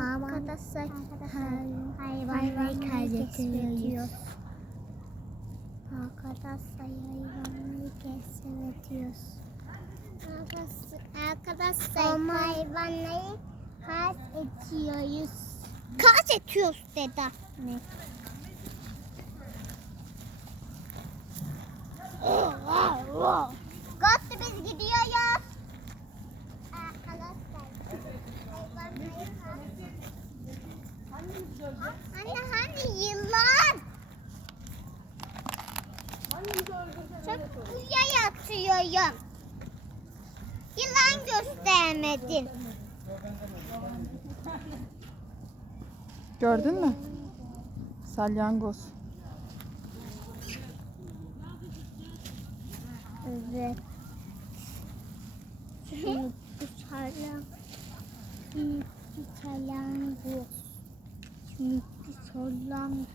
Arkadaşlar hayvanları keşfediyoruz. Arkadaşlar hayvanları keşfediyoruz. Arkadaşlar hayvanları kaç ediyoruz. Kaç ediyoruz dedi. Ne? Kaçtı biz gidiyoruz. Arkadaşlar hayvanları Hani yılan. Çok kuyuya yatıyorum. Yılan göstermedin. Gördün mü? Salyangoz. Evet. Şimdi salyangoz. Şimdi salyangoz.